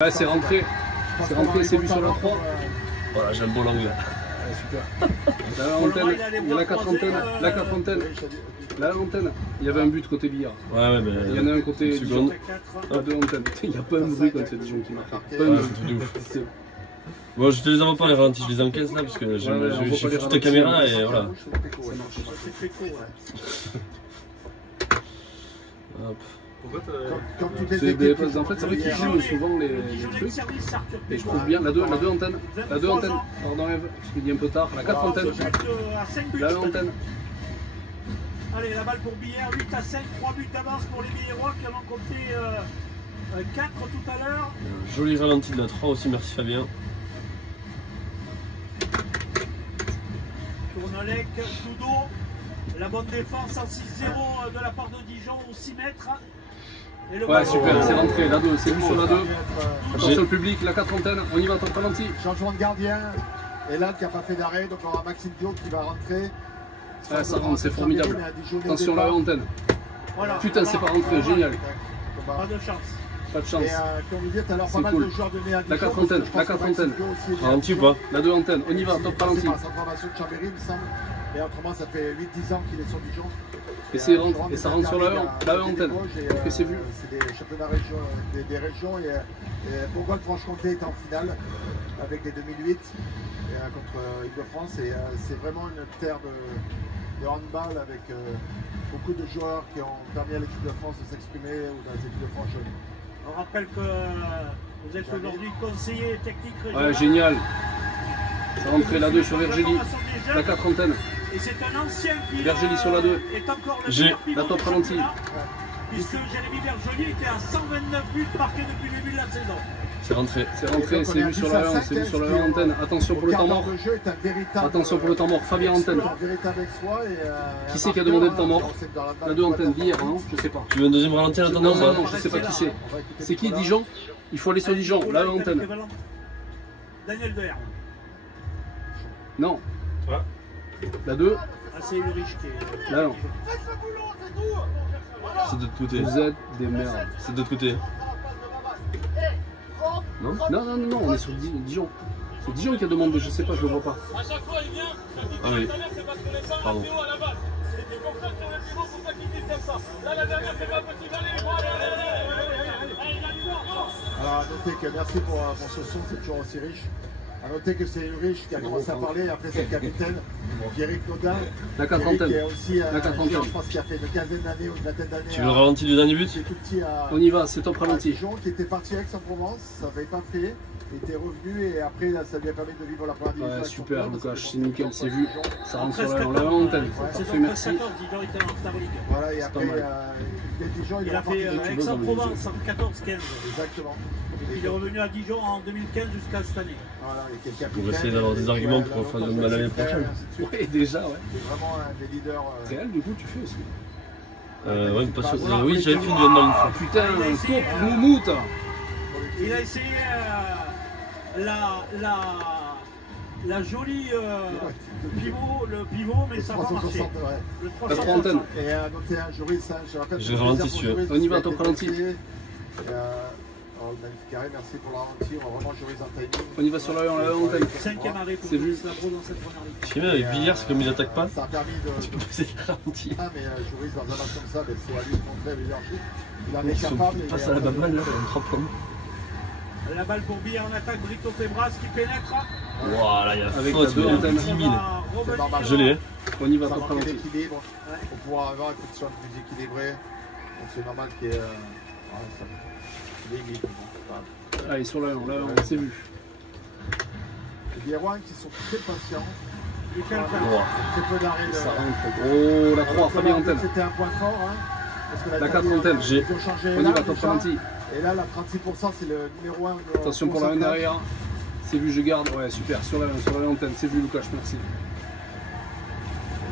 Ouais, c'est rentré, c'est vu sur la 3. Voilà, j'ai un beau langue là. Ouais, super. La antenne, il y a la 4 antennes, la antenne. Il y avait un but côté billard. Ouais, mais. Il y en a un côté seconde. La 2 antennes. Il n'y a pas un bruit quand c'est Dijon qui marque. Pas un Ouais, bruit. c'est tout de ouf. Bon, je te les envoie pas les ralentis, je les encaisse là parce que j'ai fait toute la caméra et voilà. Hop. Comme toutes les C'est équipes. en fait, c'est vrai qu'ils jouent souvent les trucs. Et je trouve bien la 2 antenne. La 2 antenne. Pardon Eve, parce qu'il dit un peu tard. La 4 antenne. La 2 antenne. Allez, la balle pour Billard, 8 à 5, 3 buts d'avance pour les Billérois qui en ont compté 4 tout à l'heure. Joli ralenti de la 3 aussi, merci Fabien. Tournolec, Tudo, la bonne défense en 6-0 de la part de Dijon au 6 mètres. Et le Ouais, super, c'est rentré. La 2, c'est vu sur la 2. Attention le public, la 4 antenne. On y va, top ralenti. Changement de gardien. Et là, qui n'a pas fait d'arrêt, donc on aura Maxime Dio qui va rentrer. Ah, ça rentre, c'est formidable. Attention la antenne. Voilà. Putain, c'est pas rentré, génial. Pas de chance. Pas de chance. Et comme vous dites, alors pas C'est mal cool. de joueurs de Néa. La 4 antenne, la 4 antenne. Ralenti ou pas? La 2 antenne, on y va, top ralenti. C'est sa formation de Chambéry, il me semble. Et autrement, ça fait 8-10 ans qu'il est sur Dijon. Et ça rentre sur la 1 antenne. Et c'est vu. C'est des championnats des régions. Et Bourgogne-Franche-Comté est en finale avec les 2008 contre Île-de-France. Et c'est vraiment une terre de handball avec beaucoup de joueurs qui ont permis à l'équipe de France de s'exprimer ou dans les équipes de France jeunes. On rappelle que vous êtes aujourd'hui conseiller technique régional. Ouais, génial. C'est rentré la 2 sur Vergely. La 4 antenne. Et c'est un ancien qui Vergely sur la 2. est encore le J'ai meilleur pivot la top du ralenti. championnat, puisque Jérémy Vergely était à 129 buts marqués depuis le début de la saison. C'est rentré. C'est rentré, c'est vu sur la 1, c'est vu sur la 1 antenne. Attention pour le temps mort. Attention pour le temps mort, Fabien antenne. Qui c'est qui a demandé le temps mort? La 2 antenne, Billard, non? Je sais pas. Tu veux un deuxième ralenti en attendant? Non, je sais pas qui c'est. C'est qui, Dijon? Il faut aller sur Dijon, la 1 antenne. Daniel Deherme. Non. La 2, Ah, c'est Ulrich qui est. là non. C'est de l'autre côté. Vous êtes des merdes. C'est de l'autre côté. Non, on est sur Dijon. C'est Dijon qui a demandé, je sais pas, je le vois pas. Ah oui. Pardon. Alors, à noter que merci pour ce son, c'est toujours aussi riche. À noter que c'est Ulrich qui a commencé à parler, et après c'est le capitaine, Pierrick Nodin. La 4 Pierrick antenne. qui est aussi La 4 joueur, antenne. je pense qu'il a fait une quinzaine d'années ou une vingtaine d'années. Tu veux le ralenti du dernier but? Qui est tout petit à, On y va, c'est top à ralenti. Dijon, qui était parti à Aix-en-Provence, ça n'avait pas fait, il était revenu et après là, ça lui a permis de vivre la première division. Ouais, avec super, son club, Lucas, parce que c'est nickel, bon, c'est vu. Dijon. Ça rentre sur la 1 antenne. Parfait, merci. Dijon était en Star League. Voilà, et C'est après, pas mal. Dijon, Il a fait Aix-en-Provence en 14-15. Exactement. Il est revenu à Dijon en 2015 jusqu'à cette année. Voilà, et qui est le Pour capitaine, essayer d'avoir des arguments pour faire de mal l'année prochaine. Ouais, déjà, ouais. C'est vraiment un des leaders. Réel, du coup, tu fais aussi. Ouais, mais pas sûr. Oui, j'avais fait une handball une Ah fois. putain, Il a essayé, top, moumoute. Il a essayé la jolie le pivot, mais ça n'a pas marché. 360, ouais. Le La 3 antenne. Et à noter un Joris, je rappelle. J'ai ralenti celui-là. On y va, top ralenti. Le magnifique carré, merci pour la ralenti. On va vraiment Joris en timing. On y va sur la 1 antenne. 5e arrêt pour C'est vu. Labro dans cette première ligue. Je sais bien, avec Billard, c'est comme il attaque pas. Ça a permis Tu peux de. passer le ralenti. Ah, mais Joris, dans un match comme ça, c'est à lui de montrer le leadership. Il en est Ils sont capable. face à la balle là, on frappe comme. La balle pour Billard en attaque, Brito Febras qui pénètre. Waouh, là, il y a Avec faute, la deux mais il y a antennes. 10 000. Je l'ai. On y va, Ça top manquait ralenti. d'équilibre pour pouvoir avoir une position plus équilibrée. Donc c'est normal qu'il y ait. Ça limite. Allez, sur la 1, c'est vu. Les Rouen qui sont très patients. Wow. Très peu d'arrêt. Ça rentre. Oh, la 3, Fabien antenne. C'était un point fort. Hein, parce que La 4 antenne. Ils ont changé. On y là, va, top déjà. ralenti. Et là, la 36%, c'est le numéro 1. Attention pour la 1 derrière. C'est vu, je garde. Ouais, super. Sur la antenne. C'est vu, Lucas, merci.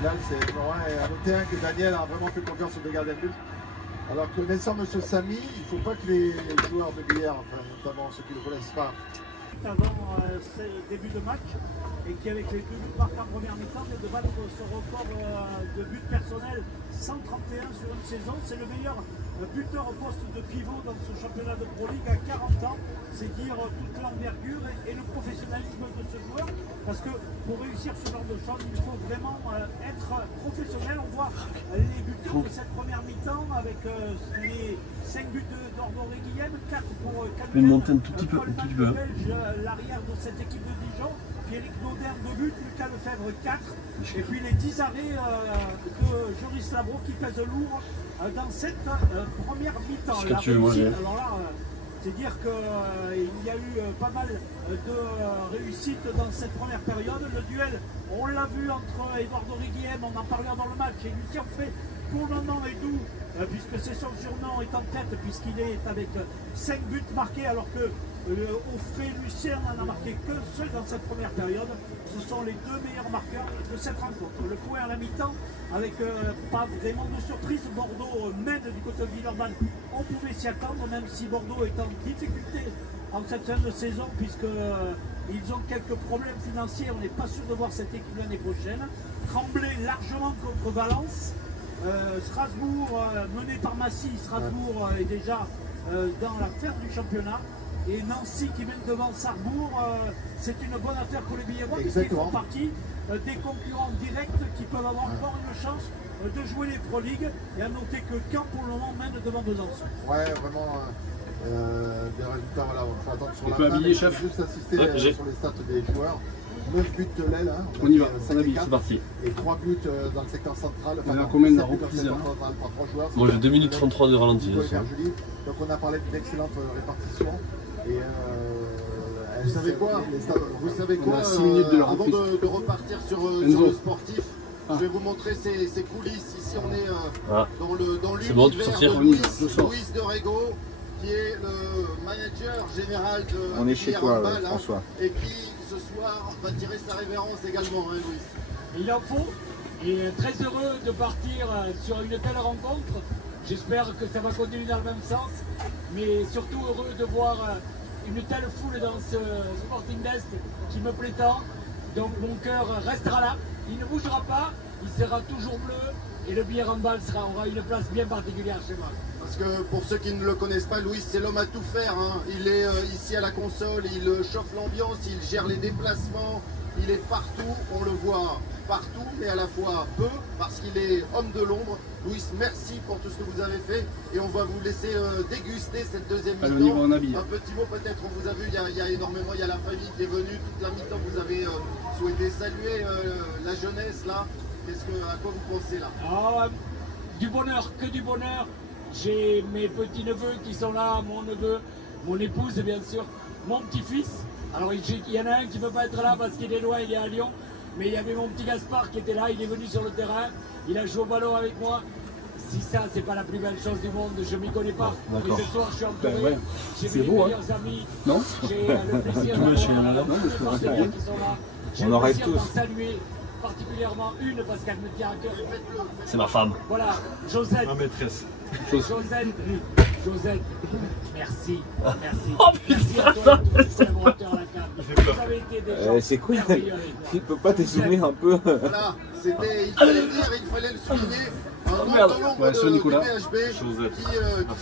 Là, c'est numéro 1. Et à noter que Daniel a vraiment fait confiance au dégâts d'un but. Alors que connaissant M. Samy, il ne faut pas que les joueurs de Billard, enfin, notamment ceux qui ne le connaissent pas, avant ce début de match et qui avec les 2 buts marqués en première mi-temps vient de battre son record de buts personnels 131 sur une saison. C'est le meilleur buteur au poste de pivot dans ce championnat de Pro League à 40 ans. C'est dire toute l'envergure et le professionnalisme de ce joueur. Parce que pour réussir ce genre de choses, il faut vraiment être professionnel. On voit les buteurs de cette première mi-temps avec les 5 buts d'Ordoré Guillem, 4 pour Camille. Monter un tout petit peu. L'arrière de cette équipe de Dijon. Pierrick Baudin 2 buts, Lucas Lefebvre 4. Et puis les 10 arrêts de Joris Labro qui pèsent lourd dans cette première mi-temps. Alors là, c'est dire qu'il y a eu pas mal de réussites dans cette première période. Le duel, on l'a vu entre Eduardo Riguiem, on en parlait dans le match, et Lucien fait pour le moment Edu, puisque c'est son surnom, est en tête, puisqu'il est avec 5 buts marqués, alors que Offray Lucien n'en a marqué que seul dans cette première période. Ce sont les 2 meilleurs marqueurs de cette rencontre. Le point à la mi-temps, avec pas vraiment de surprise, Bordeaux mène du côté de Villeurbanne. On pouvait s'y attendre, même si Bordeaux est en difficulté en cette fin de saison, puisqu'ils ont quelques problèmes financiers. On n'est pas sûr de voir cette équipe l'année prochaine. Tremblay largement contre Valence. Strasbourg, mené par Massy, Strasbourg est déjà dans la ferme du championnat. Et Nancy qui mène devant Sarrebourg, c'est une bonne affaire pour les Billerois, puisqu'ils font partie des concurrents directs qui peuvent avoir encore une chance de jouer les Pro League. Et à noter que Caen pour le moment mène devant Besançon. Ouais, vraiment des résultats, voilà, on faut attendre sur la habiller, fin. chef. Juste assister sur les stats des joueurs. 9 buts de l'aile, hein, on y va, c'est parti. Et 3 buts dans le secteur central. On a combien de reprises par 3 joueurs. Moi j'ai 2 minutes 33 de ralenti. Donc on a parlé d'une excellente répartition. Et vous savez quoi, avant de repartir sur le sportif, je vais vous montrer ces coulisses. Ici on est dans l'univers de Luis de Rego, qui est le manager général de on est chez toi, François. Et qui ce soir va tirer sa révérence également, hein, Luis. Il en faut, et très heureux de partir sur une telle rencontre. J'espère que ça va continuer dans le même sens, mais surtout heureux de voir une telle foule dans ce Sporting d'Est qui me plaît tant. Donc mon cœur restera là, il ne bougera pas, il sera toujours bleu et le billet handball aura une place bien particulière chez moi. Parce que pour ceux qui ne le connaissent pas, Luis, c'est l'homme à tout faire, hein. Il est ici à la console, il chauffe l'ambiance, il gère les déplacements, il est partout, on le voit partout, mais à la fois peu, parce qu'il est homme de l'ombre. Luis, merci pour tout ce que vous avez fait, et on va vous laisser déguster cette deuxième mi-temps. Un petit mot peut-être, on vous a vu, il y a énormément, il y a la famille qui est venue, toute la mi-temps, vous avez souhaité saluer la jeunesse là. À quoi vous pensez là? Du bonheur, que du bonheur. J'ai mes petits-neveux qui sont là, mon neveu, mon épouse bien sûr, mon petit-fils. Alors il y en a un qui ne peut pas être là parce qu'il est loin, il est à Lyon. Mais il y avait mon petit Gaspard qui était là, il est venu sur le terrain, il a joué au ballon avec moi. Si ça, c'est pas la plus belle chose du monde, je m'y connais pas. Mais ce soir, je suis entouré, j'ai mes meilleurs amis, j'ai le plaisir d'avoir tous les partenaires qui sont là. J'ai le plaisir d'en saluer particulièrement une parce qu'elle me tient à cœur. C'est ma femme. Voilà, Josette. Ma maîtresse. Josette, merci. Oh, merci à toi et à tous les collaborateurs à la CAF. Vous avez été des gens c'est cool, il peut pas dézoomer un peu. Voilà, c'était, il fallait le dire, il fallait le souligner. Un homme de l'ombre du PHB qui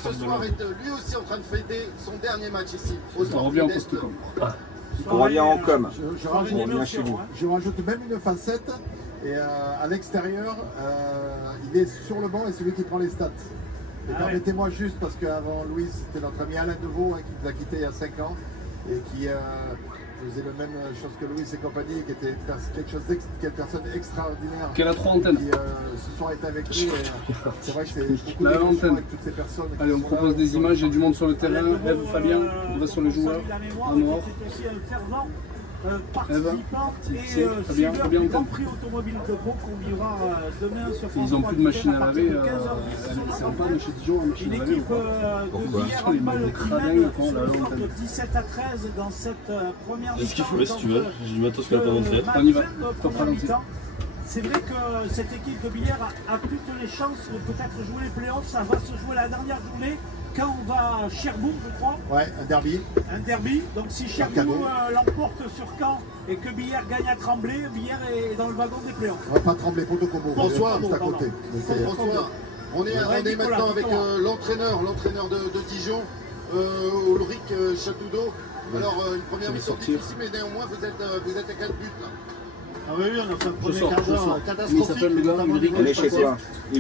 ce soir est lui aussi en train de fêter son dernier match ici. On revient en poste com. On revient en com. Je rajoute même une facette. Et à l'extérieur, il est sur le banc et c'est lui qui prend les stats. Et permettez-moi juste, parce qu'avant Louis, c'était notre ami Alain Deveau, hein, qui nous a quittés il y a 5 ans et qui faisait la même chose que Louis et compagnie, qui était quelle personne extraordinaire. Qui a 3 antennes. Qui ce soir est avec nous. C'est vrai que c'est beaucoup d'émotions avec toutes ces personnes. Allez, on propose des images, il y a du monde sur le terrain. Eve, Fabien, on va sur les joueurs. À noir. Participant et suiveur du Grand Prix automobile de Pau qu'on vivra demain sur France. Ils n'ont plus de machine à laver, c'est en panne chez Dijon, la machine à laver. Une équipe de Villers Handball qui mène de 17 à 13 dans cette première mi-temps. Ce qu'il faut, si tu veux, j'ai du matos qu'on n'a pas montré. On y va, c'est vrai que cette équipe de Villers a toutes les chances de peut-être jouer les playoffs. Ça va se jouer la dernière journée. Quand on va à Cherbourg, je crois. Ouais, un derby. Un derby. Donc si Cherbourg l'emporte sur Caen et que Villers gagne à Tremblay, Villers est dans le wagon des playoffs. On va pas Tremblay, Pontocomo. François, juste à côté. François, On est maintenant avec l'entraîneur de Dijon, Ulrich Châteaudeau. Alors une première mi-temps difficile, mais néanmoins vous êtes à 4 buts là. Ah oui, on a fait un premier quart d'heure catastrophique.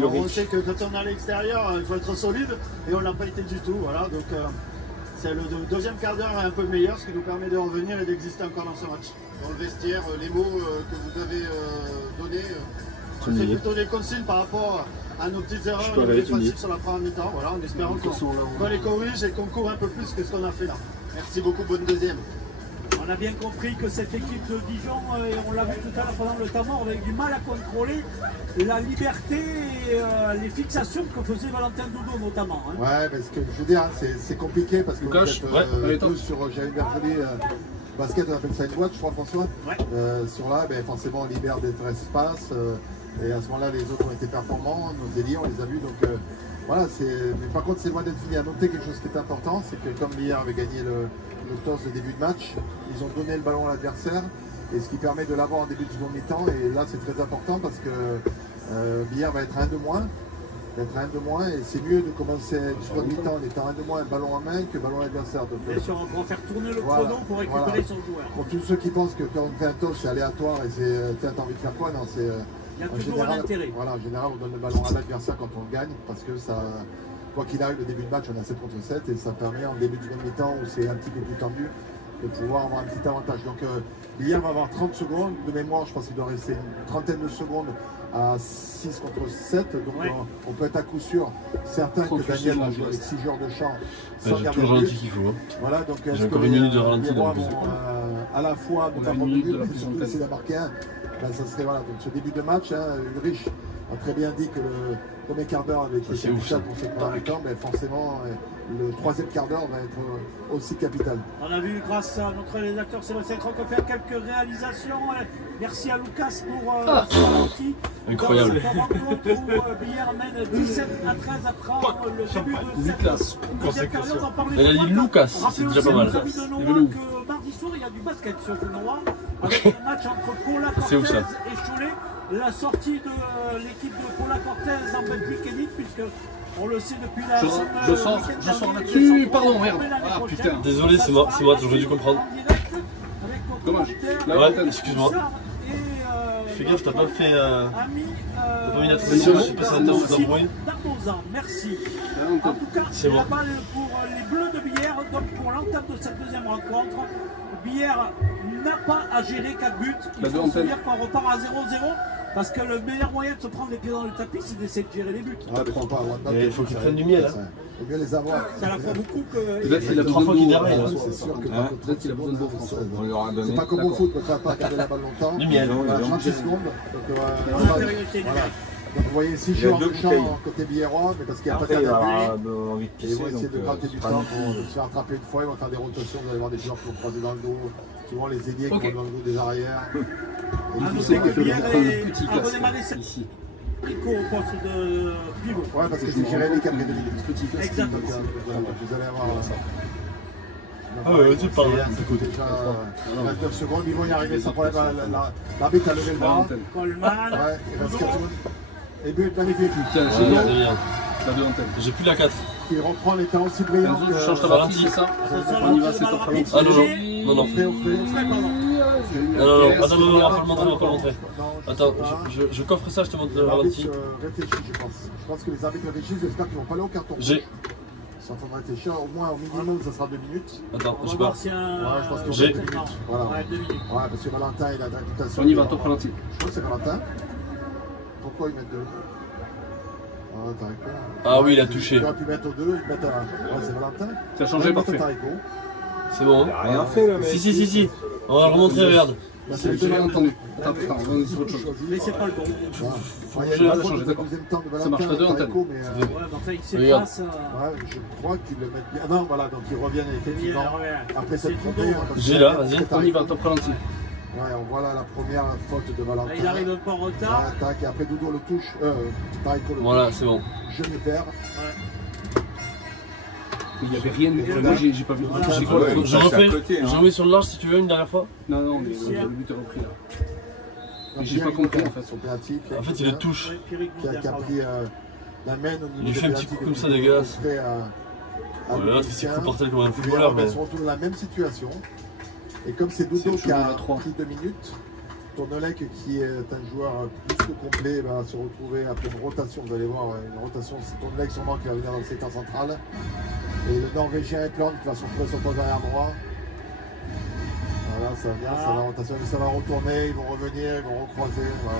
On sait que quand on est à l'extérieur, il faut être solide et on n'a pas été du tout. Voilà, donc c'est le deuxième quart d'heure est un peu meilleur, ce qui nous permet de revenir et d'exister encore dans ce match. Dans le vestiaire, les mots que vous avez donnés. C'est plutôt des consignes par rapport à nos petites erreurs défensives sur la première mi-temps. Voilà, en espérant qu'on les corrige et qu'on court un peu plus que ce qu'on a fait là. Merci beaucoup, bonne deuxième. On a bien compris que cette équipe de Dijon, et on l'a vu tout à l'heure pendant le temps mort, avait du mal à contrôler la liberté et les fixations que faisait Valentin Doudou notamment. Hein. Ouais, parce que je veux dire, c'est compliqué parce que vous êtes tous sur Jérémy Bergelet. Basket, on appelle ça une boîte, je crois, François. Ouais. Sur là, ben, forcément, on libère des espaces. Et à ce moment-là, les autres ont été performants, nos délires, on les a vus. Donc voilà, mais par contre, c'est loin d'être fini. À noter quelque chose qui est important, c'est que comme l'hier avait gagné le toss de début de match, ils ont donné le ballon à l'adversaire. Et ce qui permet de l'avoir en début de seconde mi-temps. Et là, c'est très important parce que Billard va être un de moins. Et c'est mieux de commencer une seconde mi-temps en étant un de moins, un ballon en main que ballon à l'adversaire. Bien sûr, on va faire tourner le chrono pour récupérer son joueur. Pour tous ceux qui pensent que quand on fait un toss, c'est aléatoire et t'as envie de faire quoi? Non, c'est. Il y a toujours un intérêt. Voilà, en général, on donne le ballon à l'adversaire quand on gagne parce que ça, quoi qu'il arrive, le début de match, on a 7 contre 7 et ça permet en début de seconde mi-temps où c'est un petit peu plus tendu de pouvoir avoir un petit avantage. Donc, Billard va avoir 30 secondes. De mémoire, je pense qu'il doit rester une trentaine de secondes à 6 contre 7. Donc, on peut être à coup sûr certain que Daniel va jouer avec 6 joueurs de champ. J'ai tout le ralenti qu'il faut. Voilà, donc j'ai encore une minute de ralenti. À la fois, ne pas prendre de but, mais surtout essayer d'en marquer un. Ben, ça serait, voilà, donc ce début de match, Ulrich a très bien dit que le premier quart d'heure avait été capital pour ce premier temps, mais forcément le troisième quart d'heure va être aussi capital. On a vu grâce à notre rédacteur Sébastien Croc faire quelques réalisations. Merci à Lucas pour ce ralenti. Incroyable. Billard mène 17 à 13 après le début de cette deuxième période. Elle a dit Lucas, c'est déjà pas mal. Que mardi soir, il y a du basket sur Noah avec un match entre Paula Cortez et Cholet. La sortie de l'équipe de Paula Cortez en Belgique Elite, puisque on le sait depuis la je sors là-dessus, pardon, merde. Ah putain. Désolé, c'est moi, j'aurais dû comprendre. Dommage. Ouais, excuse-moi. Fais gaffe, t'as pas fait. T'as pas mis l'attention, je sais pas si ça t'a fait d'embrouille. Merci. En tout cas, c'est la balle pour les Bleus de Billard, donc pour l'entame de cette deuxième rencontre. Billard n'a pas à gérer 4 buts. Il faut se dire qu'on repart à 0-0. Parce que le meilleur moyen de se prendre les pieds dans le tapis, c'est d'essayer de gérer les buts. Il faut qu'ils prennent du miel. Il faut bien les avoir. Ça la fait beaucoup que. Peut-être qu'il a 3 fois qu'il derrière. C'est sûr que peut-être qu'il a besoin de beau François. C'est pas comme au foot, on ne pas garder la balle longtemps. Du miel. 36 secondes. Donc vous voyez 6 joueurs de champ côté Billérois, mais parce qu'il n'y a pas d'envie de pisser. Ils vont essayer de gratter du temps pour se faire attraper une fois, ils vont faire des rotations, vous allez voir des joueurs qui vont croiser dans le dos, souvent les ailiers qui vont dans le dos des arrières. Ah, nous savons que Billard est abonné Manesset ici. Rico au poste de pivot. Ouais, parce que c'est Jérémy qui a pris des petit. Exactement. Vous allez avoir ça. Ah ouais, c'est pas vrai. Déjà 29 secondes, ils vont y arriver sans problème. L'arbitre a levé le bras. Coleman. Ouais, il reste 4 secondes. Et but magnifique. Putain, j'ai plus la 4. Il reprend les temps aussi brillants. Je change ta ralenti, c'est ça? On y va, c'est ton ralenti. Ah non, non. Attends, on va pas le montrer, on va pas le montrer. Attends, je coffre ça, je te montre le ralenti. Réfléchis, je pense. Je pense que les arbitres réfléchissent, j'espère qu'ils vont pas aller au carton. J'ai. Ils sont en train de réfléchir, au moins au minimum ça sera 2 minutes. Attends, je sais pas. pas. Ouais, je pense que j'ai. 2 minutes. Voilà. Ouais, 2 minutes. Ouais, parce que Valentin il a de la réputation. On y va, top ralenti. Je crois que c'est Valentin. Pourquoi ils mettent 2? Ah, Tarico. Ah oui, il a touché. Il aurait pu mettre au 2, ils mettent à. Ouais, c'est Valentin. Ça a changé, parfait. C'est bon. Il a rien fait le mec. Si. On va le remontrer, regarde. J'ai rien entendu. Attends, on dit autre chose. Mais c'est pas le bon. Il a changé, d'accord. Ça marche à 2 antennes. Ouais, mais enfin, il s'efface. Ouais, je crois qu'ils le mettent bien. Ah non, voilà, donc ils reviennent effectivement. Après cette première. J'ai là, vas-y. On y va, top ralenti. Ouais, on voit là la première faute de Valentin. Là, il arrive un peu en retard. Ouais, tac, et après Doudou le touche. Tarico le voilà, touche. c'est bon. Je me perds. Ouais. Il n'y avait rien de moi, j'ai pas vu. Je remets sur le large si tu veux une dernière fois. Non, mais le but est repris là. J'ai pas compris en fait. Son penalty. En fait, il le touche. Qui a pris l'amène au niveau Il des fait un petit pénaltys coup comme ça, des dégueulasse. Voilà, c'est coup porté comme un footballeur. Ils se retrouvent dans la même situation. Et comme c'est Dodo qui a pris 2 minutes, Tournelec, qui est un joueur plus que complet, va se retrouver après une rotation. Vous allez voir, une rotation, c'est Tournelec sûrement qui va venir dans le secteur central. Et le Norvégien Ekland qui va se retrouver sur le poste arrière droit. Voilà, ça vient, ça va rotation, ça va retourner, ils vont revenir, ils vont recroiser. Voilà.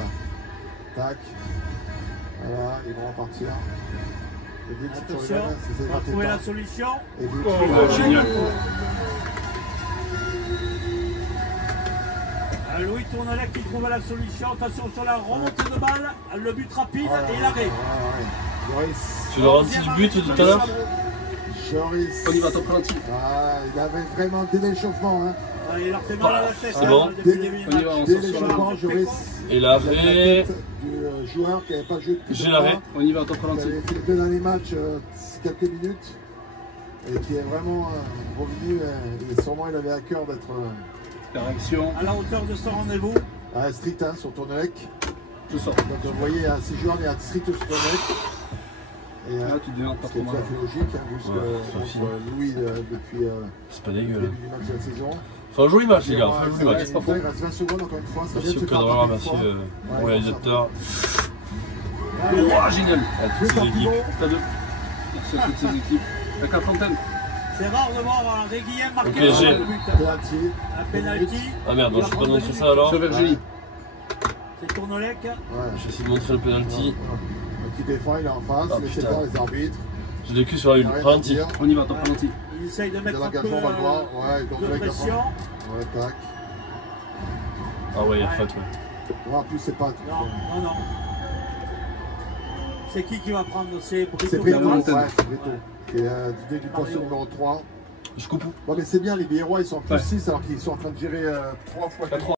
Tac. Voilà, ils vont repartir. Attention, on va trouver la solution. Et but. Génial. Louis Tournelec qui trouve la solution. Attention sur la remontée de balle, le but rapide et l'arrêt. Tu leur as dit le but tout à l'heure? Joris. On y va, top ralenti. Il avait vraiment dès l'échauffement. Hein. Il leur fait mal à la tête. C'est bon. Depuis le début du match. On Dès sort sur l'échauffement, Joris. Et l'arrêt. Du joueur qui n'avait pas joué depuis J'ai l'arrêt. On y va, top qui ralenti. avait fait les 2 derniers matchs quelques minutes. Et qui est vraiment revenu. Et sûrement il avait à cœur d'être La réaction. À la hauteur de son rendez-vous. strict hein, sur Tournelec. Je sors. Donc vous voyez, à 6 joueurs, il y a strict sur Tournelec. Et Là, tu deviens pas c'est trop tout mal. à fait logique, hein, vu ce que montre Louis depuis C'est pas le dégueu. début du match de la saison. Faut un joli match, les gars. Faut un joli match. Il reste 20 secondes encore une fois. Ça vient Merci de au se faire cadreur, taper une merci fois. au réalisateur. Ouah, génial. À toutes ces équipes. T'as 2. Merci à toutes ces équipes. Avec la trentaine. C'est rare de voir un Réguilhem marquer PSG. un but. Penalty. Un penalty. Ah merde, je peux pas montrer ça alors. Sur Vergely. C'est Tournelec. Ouais. Je vais essayer de montrer le penalty. Qui défend, il est en face, Ah, laissez putain. faire les arbitres. J'ai des culs sur la une. Rien à Ralenti. dire. On y va, top ralenti. Il essaye de De mettre un peu l'engagement, on va le voir. Ouais, donc de là, il pression. Ouais, tac. Ah ouais, il y a faute, ouais. Ouais, en plus, c'est pas. Non, non. C'est qui va prendre? C'est C'est Brito. Brito, ouais, Brito. c'est Brito. Qui est du poste numéro 3. Je coupe. Bon, mais c'est bien, les Biérois, ils sont en plus Ouais. 6 alors qu'ils sont en train de gérer 3 fois.